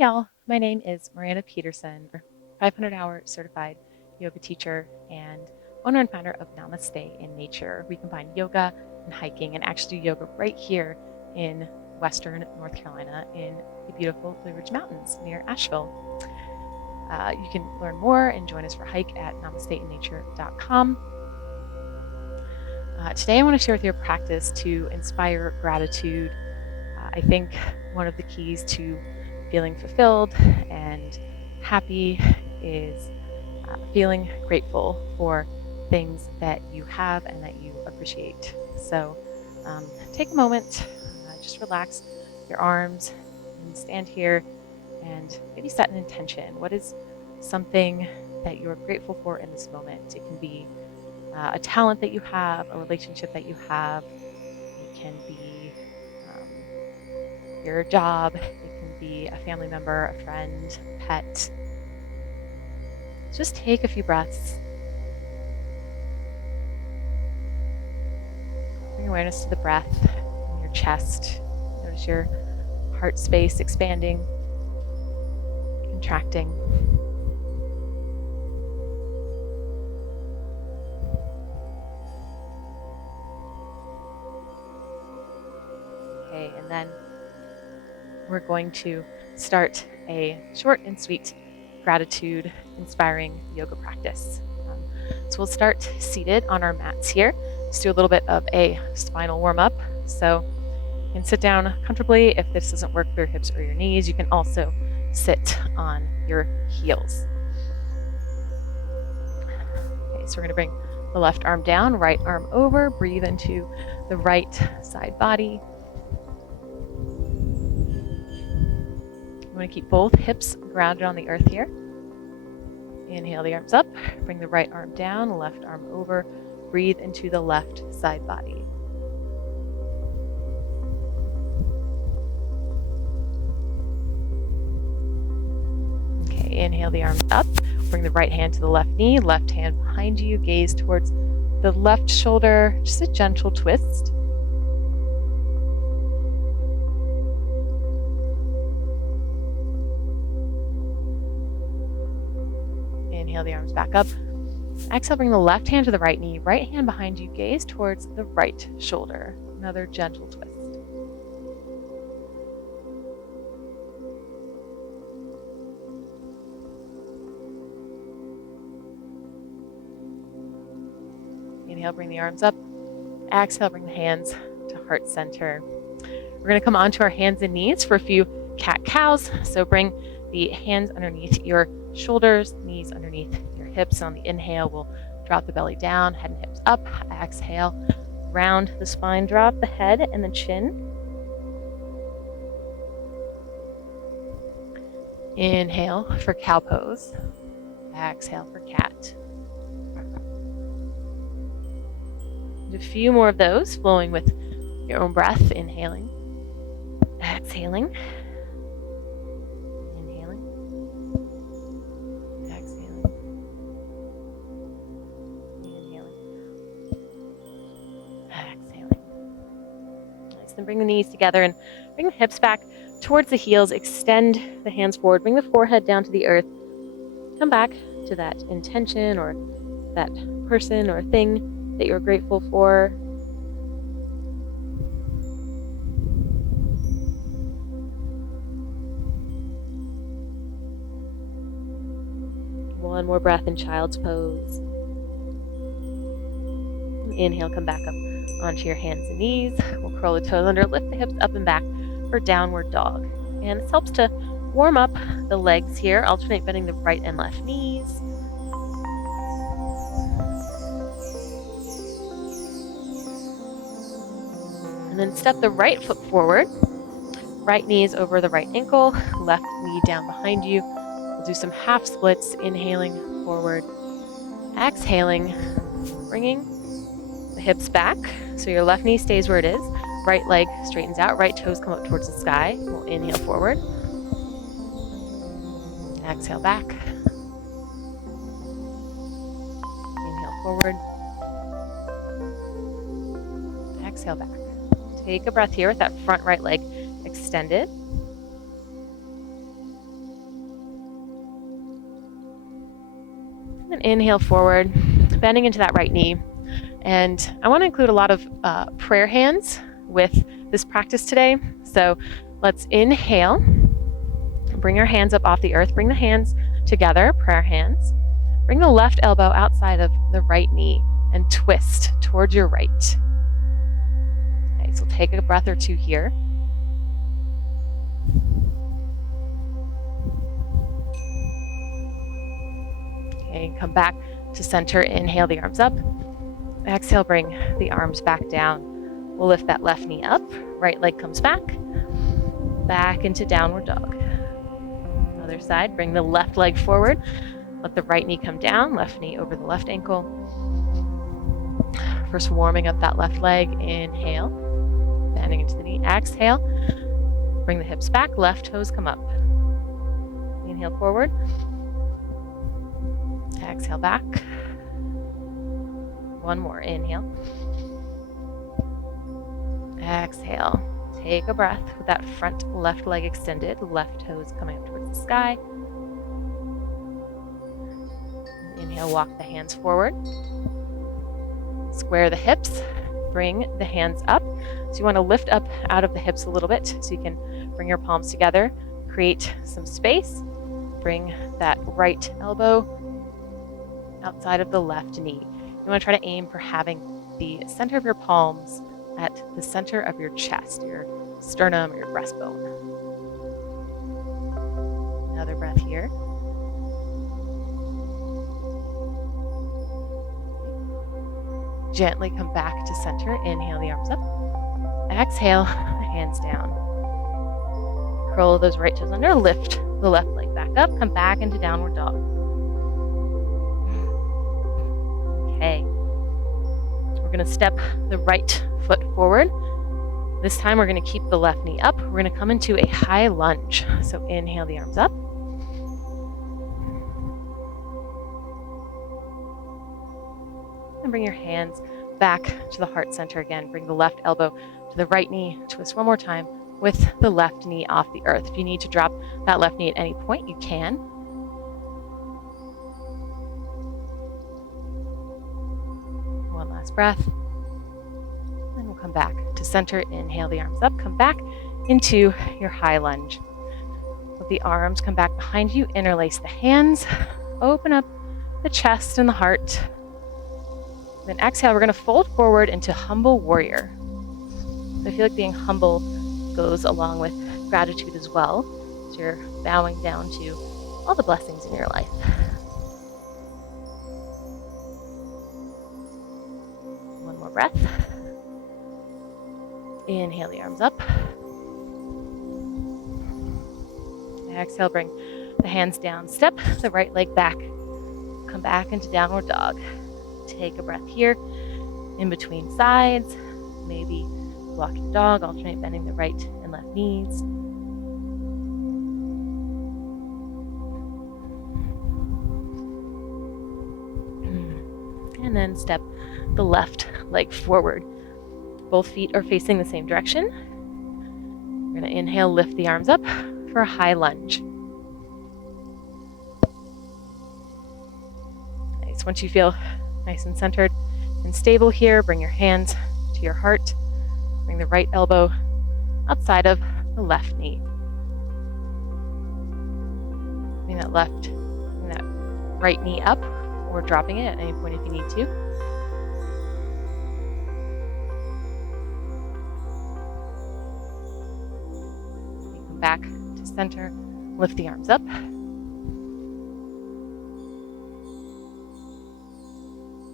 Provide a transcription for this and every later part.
y'all. My name is Miranda Peterson, 500-hour certified yoga teacher and owner and founder of Namaste in Nature. We combine yoga and hiking and actually do yoga right here in Western North Carolina in the beautiful Blue Ridge Mountains near Asheville. You can learn more and join us for a hike at namasteinnature.com. Today I want to share with you a practice to inspire gratitude. I think one of the keys to feeling fulfilled and happy is feeling grateful for things that you have and that you appreciate. So take a moment, just relax your arms and stand here and maybe set an intention. What is something that you're grateful for in this moment? It can be a talent that you have, a relationship that you have. It can be your job. It can be a family member, a friend, a pet. Just take a few breaths. Bring awareness to the breath in your chest. Notice your heart space expanding, contracting. Okay, and then we're going to start a short and sweet gratitude inspiring yoga practice. So we'll start seated on our mats here. Let's do a little bit of a spinal warm up. So you can sit down comfortably. If this doesn't work for your hips or your knees, you can also sit on your heels. Okay, so we're going to bring the left arm down, right arm over, breathe into the right side body. You want to keep both hips grounded on the earth here. Inhale the arms up, bring the right arm down, left arm over, breathe into the left side body. Okay, inhale the arms up, bring the right hand to the left knee, left hand behind you, gaze towards the left shoulder, just a gentle twist. Inhale the arms back up. Exhale, bring the left hand to the right knee, right hand behind you, gaze towards the right shoulder. Another gentle twist. Inhale, bring the arms up. Exhale, bring the hands to heart center. We're going to come onto our hands and knees for a few cat-cows. So bring the hands underneath your shoulders, knees underneath your hips. On the inhale, we'll drop the belly down, head and hips up. Exhale, round the spine, drop the head and the chin. Inhale for cow pose. Exhale for cat. And a few more of those, flowing with your own breath. Inhaling, exhaling. And bring the knees together and bring the hips back towards the heels. Extend the hands forward. Bring the forehead down to the earth. Come back to that intention or that person or thing that you're grateful for. One more breath in child's pose. Inhale, come back up onto your hands and knees. We'll curl the toes under, lift the hips up and back for downward dog. And this helps to warm up the legs here. Alternate bending the right and left knees. And then step the right foot forward. Right knee is over the right ankle, left knee down behind you. We'll do some half splits, inhaling forward, exhaling, bringing the hips back, so your left knee stays where it is. Right leg straightens out, right toes come up towards the sky. We'll inhale forward. Exhale back. Inhale forward. Exhale back. Take a breath here with that front right leg extended. And inhale forward, bending into that right knee. And I want to include a lot of prayer hands with this practice today. So let's inhale, bring your hands up off the earth, bring the hands together, prayer hands. Bring the left elbow outside of the right knee and twist towards your right. Okay, so take a breath or two here. Okay, come back to center. Inhale the arms up. Exhale, bring the arms back down. We'll lift that left knee up. Right leg comes back. Back into downward dog. Other side, bring the left leg forward. Let the right knee come down, left knee over the left ankle. First warming up that left leg. Inhale, bending into the knee. Exhale, bring the hips back, left toes come up. Inhale forward. Exhale back. One more, inhale. Exhale, take a breath with that front left leg extended, left toes coming up towards the sky. Inhale, walk the hands forward. Square the hips, bring the hands up. So you want to lift up out of the hips a little bit so you can bring your palms together, create some space. Bring that right elbow outside of the left knee. You want to try to aim for having the center of your palms at the center of your chest, your sternum or your breastbone. Another breath here. Gently come back to center. Inhale the arms up. Exhale, the hands down. Curl those right toes under. Lift the left leg back up. Come back into downward dog. Okay. We're going to step the right foot forward. This time we're going to keep the left knee up. We're going to come into a high lunge. So inhale the arms up. And bring your hands back to the heart center again. Bring the left elbow to the right knee. Twist one more time with the left knee off the earth. If you need to drop that left knee at any point, you can. One last breath. And we'll come back to center. Inhale the arms up. Come back into your high lunge. Let the arms come back behind you. Interlace the hands. Open up the chest and the heart. Then exhale, we're going to fold forward into humble warrior. So I feel like being humble goes along with gratitude as well. So you're bowing down to all the blessings in your life. One more breath. Inhale the arms up. Exhale, bring the hands down. Step the right leg back. Come back into downward dog. Take a breath here, in between sides. Maybe walk your dog, alternate bending the right and left knees. And then step the left leg forward. Both feet are facing the same direction. We're going to inhale, lift the arms up for a high lunge. Nice. Once you feel nice and centered and stable here, bring your hands to your heart. Bring the right elbow outside of the left knee. Bring that right knee up or dropping it at any point if you need to. Come back to center, lift the arms up.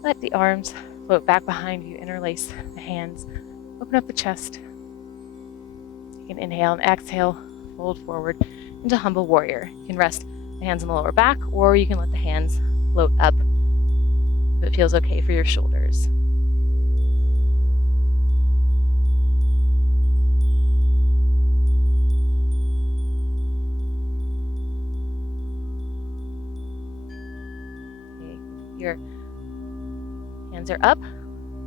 Let the arms float back behind you, interlace the hands, open up the chest. You can inhale and exhale, fold forward into humble warrior. You can rest the hands on the lower back, or you can let the hands float up if it feels okay for your shoulders. Okay, your hands are up.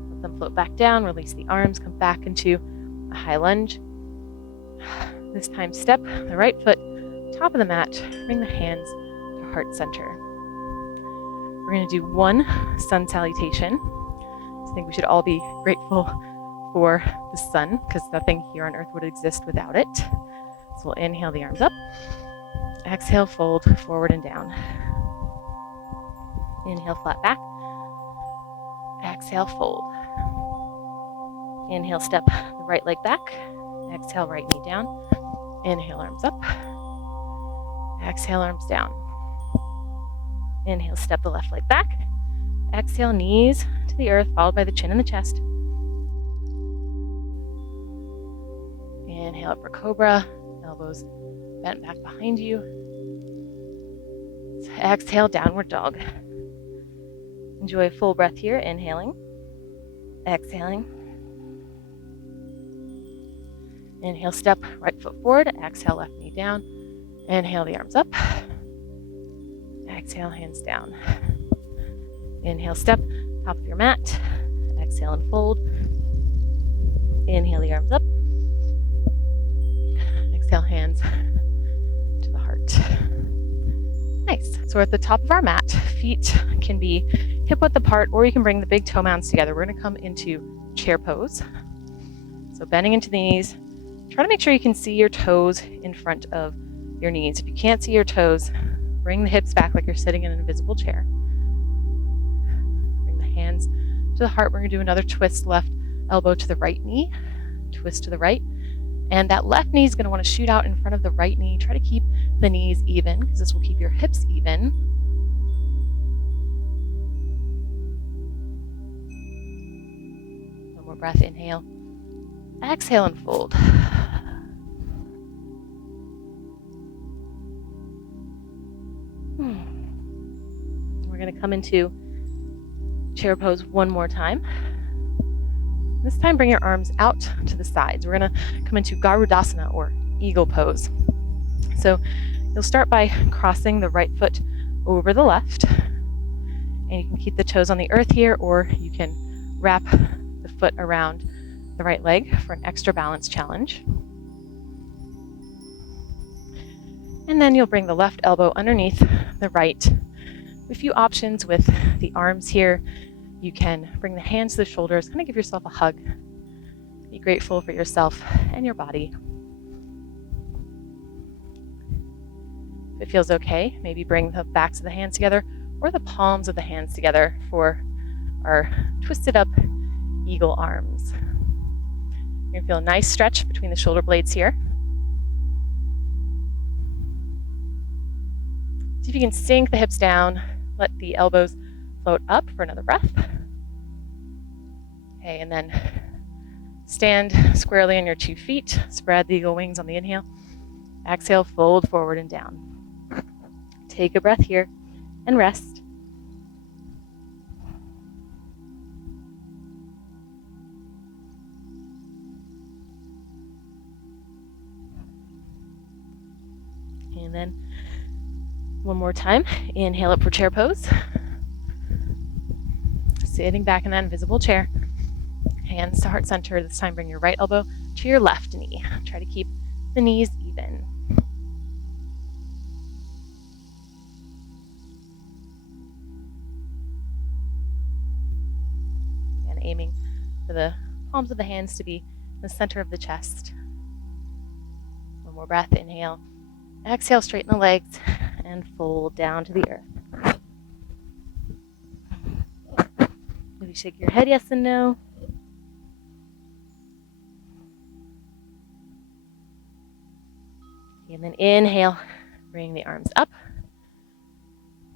Let them float back down. Release the arms. Come back into a high lunge. This time, step the right foot top of the mat. Bring the hands to heart center. We're going to do one sun salutation. I think we should all be grateful for the sun because nothing here on earth would exist without it. So we'll inhale the arms up. Exhale, fold forward and down. Inhale, flat back. Exhale, fold. Inhale, step the right leg back. Exhale, right knee down. Inhale, arms up. Exhale, arms down. Inhale, step the left leg back. Exhale, knees to the earth, followed by the chin and the chest. Inhale for cobra, elbows bent back behind you. Exhale, downward dog. Enjoy a full breath here, inhaling, exhaling. Inhale, step right foot forward, exhale, left knee down. Inhale, the arms up. Exhale, hands down. Inhale, step, top of your mat. Exhale and fold. Inhale, the arms up. Exhale, hands to the heart. Nice. So we're at the top of our mat. Feet can be hip-width apart, or you can bring the big toe mounds together. We're going to come into chair pose. So bending into the knees. Try to make sure you can see your toes in front of your knees. If you can't see your toes, bring the hips back like you're sitting in an invisible chair. Bring the hands to the heart. We're going to do another twist, left elbow to the right knee, twist to the right. And that left knee is going to want to shoot out in front of the right knee. Try to keep the knees even because this will keep your hips even. One more breath, inhale. Exhale and fold. We're going to come into chair pose one more time. This time, bring your arms out to the sides. We're going to come into Garudasana, or eagle pose. So you'll start by crossing the right foot over the left. And you can keep the toes on the earth here, or you can wrap the foot around the right leg for an extra balance challenge. And then you'll bring the left elbow underneath the right. A few options with the arms here. You can bring the hands to the shoulders, kind of give yourself a hug. Be grateful for yourself and your body. If it feels okay, maybe bring the backs of the hands together or the palms of the hands together for our twisted up eagle arms. You're going to feel a nice stretch between the shoulder blades here. See if you can sink the hips down, let the elbows float up for another breath. Okay, and then stand squarely on your 2 feet. Spread the eagle wings on the inhale. Exhale, fold forward and down. Take a breath here and rest. And then one more time, inhale up for chair pose. Sitting back in that invisible chair. Hands to heart center. This time bring your right elbow to your left knee. Try to keep the knees even. And aiming for the palms of the hands to be in the center of the chest. One more breath, inhale. Exhale, straighten the legs and fold down to the earth. Maybe shake your head yes and no. And then inhale, bring the arms up.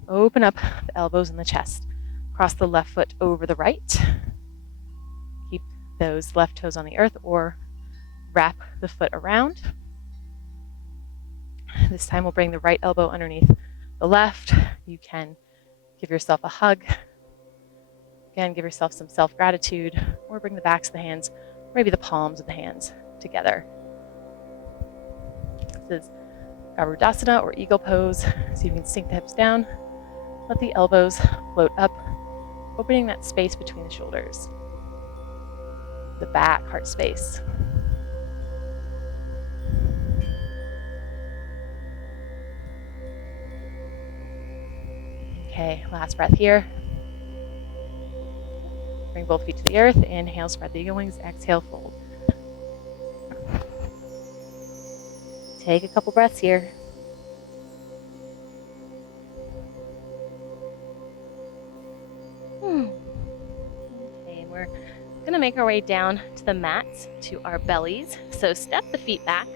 Open up the elbows and the chest. Cross the left foot over the right. Keep those left toes on the earth or wrap the foot around. This time we'll bring the right elbow underneath the left. You can give yourself a hug. Again, give yourself some self-gratitude, or bring the backs of the hands, or maybe the palms of the hands together. This is Garudasana, or eagle pose. So you can sink the hips down, let the elbows float up, opening that space between the shoulders, the back, heart space. Okay, last breath here. Bring both feet to the earth. Inhale, spread the eagle wings. Exhale, fold. Take a couple breaths here. Okay, and we're gonna make our way down to the mats, to our bellies. So step the feet back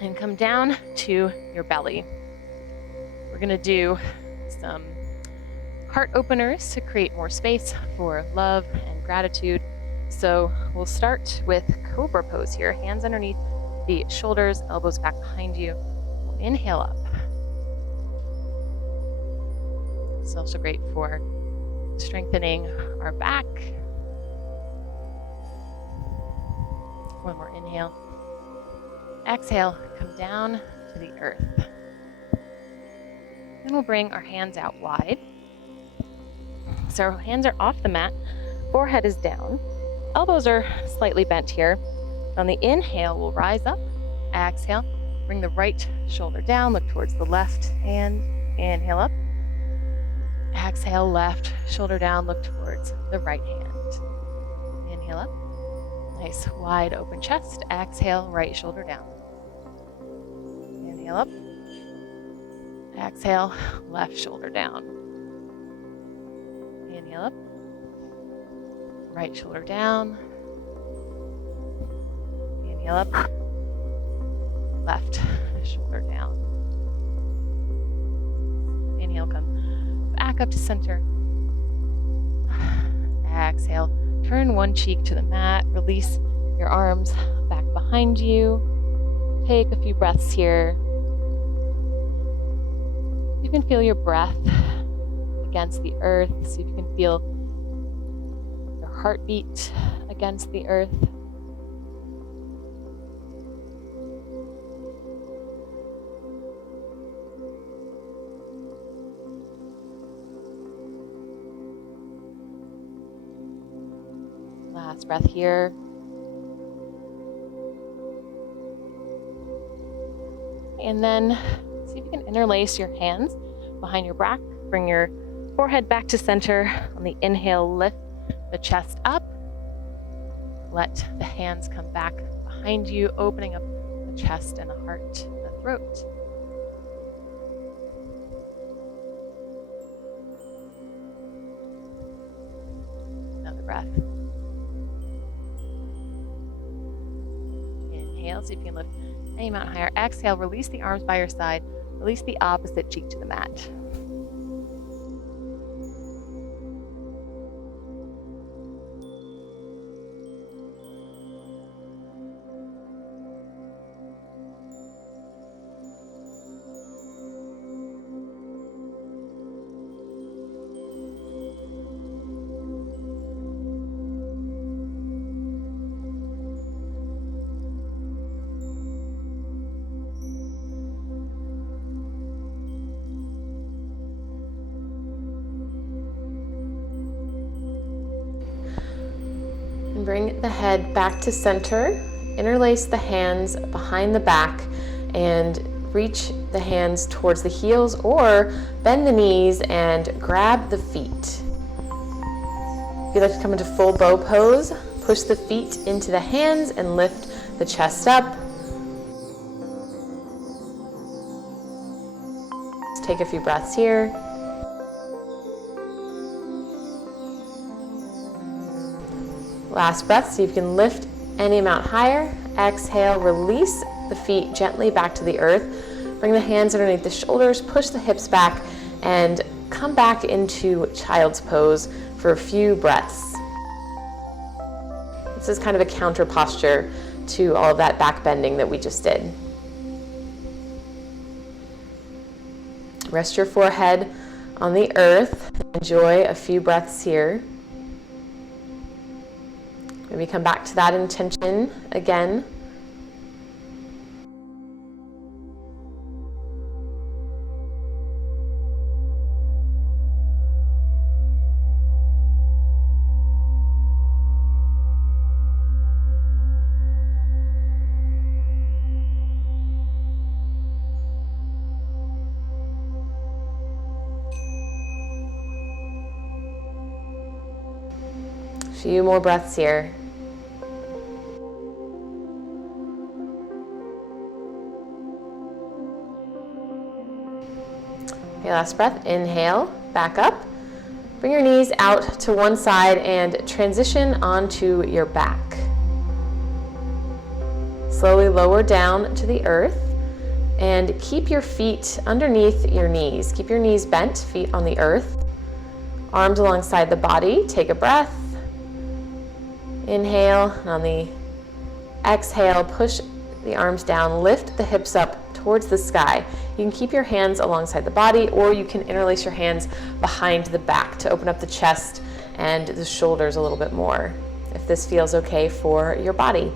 and come down to your belly. We're gonna do some heart openers to create more space for love and gratitude. So we'll start with cobra pose here. Hands underneath the shoulders, elbows back behind you. Inhale up. It's also great for strengthening our back. One more inhale. Exhale, come down to the earth. Then we'll bring our hands out wide. So our hands are off the mat, forehead is down, elbows are slightly bent here. On the inhale, we'll rise up. Exhale, bring the right shoulder down, look towards the left hand. Inhale up. Exhale, left shoulder down, look towards the right hand. Inhale up. Nice wide open chest. Exhale, right shoulder down. Inhale up. Exhale, left shoulder down. Inhale up. Right shoulder down. Inhale up. Left shoulder down. Inhale, come back up to center. Exhale, turn one cheek to the mat. Release your arms back behind you. Take a few breaths here. You can feel your breath against the earth, so you can feel your heartbeat against the earth. Last breath here. And then see if you can interlace your hands behind your back. Bring your forehead back to center. On the inhale, lift the chest up. Let the hands come back behind you, opening up the chest and the heart, the throat. Another breath. Inhale, see if you can lift any amount higher. Exhale, release the arms by your side. Release the opposite cheek to the mat. Bring the head back to center, interlace the hands behind the back, and reach the hands towards the heels or bend the knees and grab the feet. If you'd like to come into full bow pose, push the feet into the hands and lift the chest up. Let's take a few breaths here. Last breath, see if you can lift any amount higher. Exhale, release the feet gently back to the earth. Bring the hands underneath the shoulders, push the hips back, and come back into child's pose for a few breaths. This is kind of a counter posture to all of that back bending that we just did. Rest your forehead on the earth. Enjoy a few breaths here. Maybe come back to that intention again. A few more breaths here. Okay, last breath. Inhale, back up. Bring your knees out to one side and transition onto your back. Slowly lower down to the earth and keep your feet underneath your knees. Keep your knees bent, feet on the earth. Arms alongside the body. Take a breath. Inhale, and on the exhale, push the arms down, lift the hips up towards the sky. You can keep your hands alongside the body, or you can interlace your hands behind the back to open up the chest and the shoulders a little bit more, if this feels okay for your body.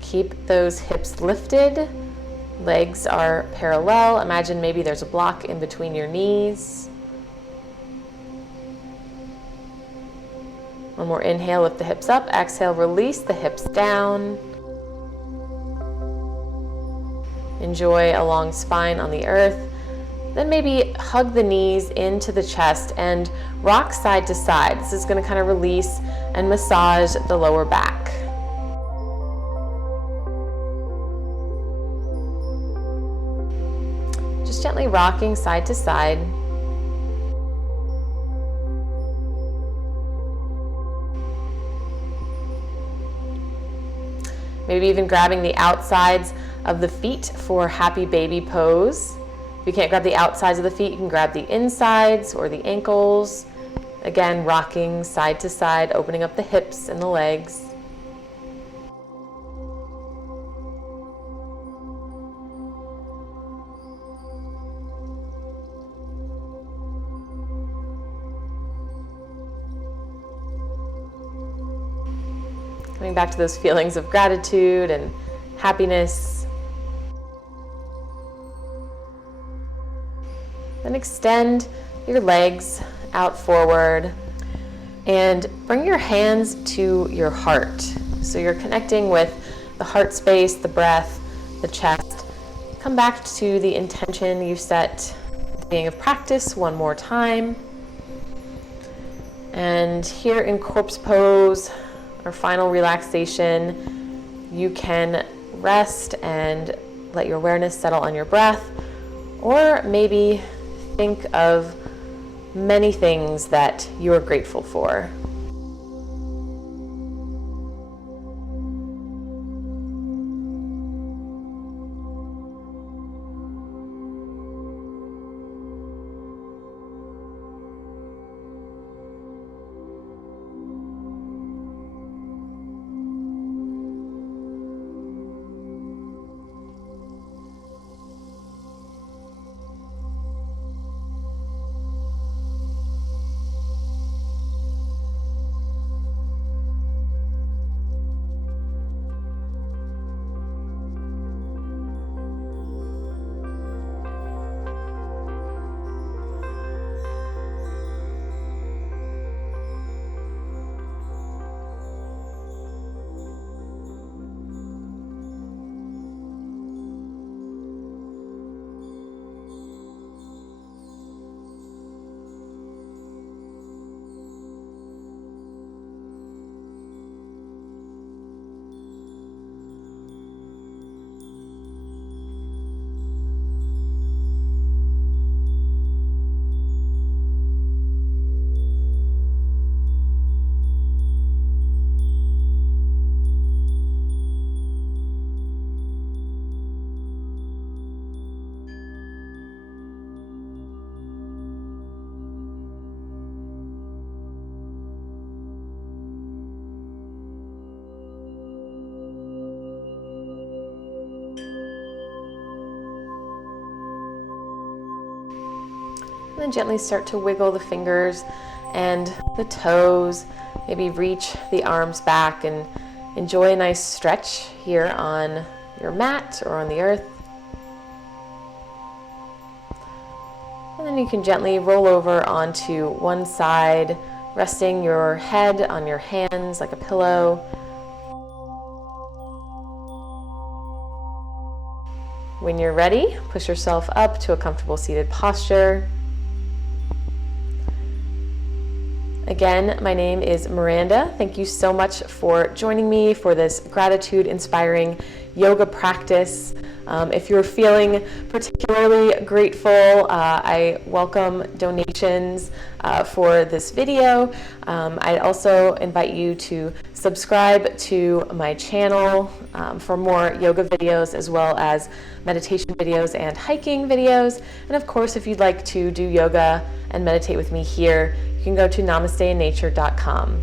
Keep those hips lifted. Legs are parallel. Imagine maybe there's a block in between your knees. One more inhale, lift the hips up. Exhale, release the hips down. Enjoy a long spine on the earth. Then maybe hug the knees into the chest and rock side to side. This is going to kind of release and massage the lower back. Just gently rocking side to side. Maybe even grabbing the outsides of the feet for happy baby pose. If you can't grab the outsides of the feet, you can grab the insides or the ankles. Again, rocking side to side, opening up the hips and the legs. Coming back to those feelings of gratitude and happiness. Then extend your legs out forward and bring your hands to your heart. So you're connecting with the heart space, the breath, the chest. Come back to the intention you set at the beginning of practice one more time. And here in corpse pose, our final relaxation, you can rest and let your awareness settle on your breath, or maybe think of many things that you are grateful for. And then gently start to wiggle the fingers and the toes. Maybe reach the arms back and enjoy a nice stretch here on your mat or on the earth. And then you can gently roll over onto one side, resting your head on your hands like a pillow. When you're ready, push yourself up to a comfortable seated posture. Again, my name is Miranda. Thank you so much for joining me for this gratitude-inspiring yoga practice. If you're feeling particularly grateful, I welcome donations for this video. I also invite you to subscribe to my channel for more yoga videos, as well as meditation videos and hiking videos. And of course, if you'd like to do yoga and meditate with me here, you can go to namasteinnature.com.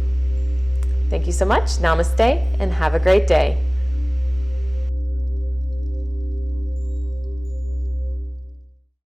Thank you so much. Namaste, and have a great day.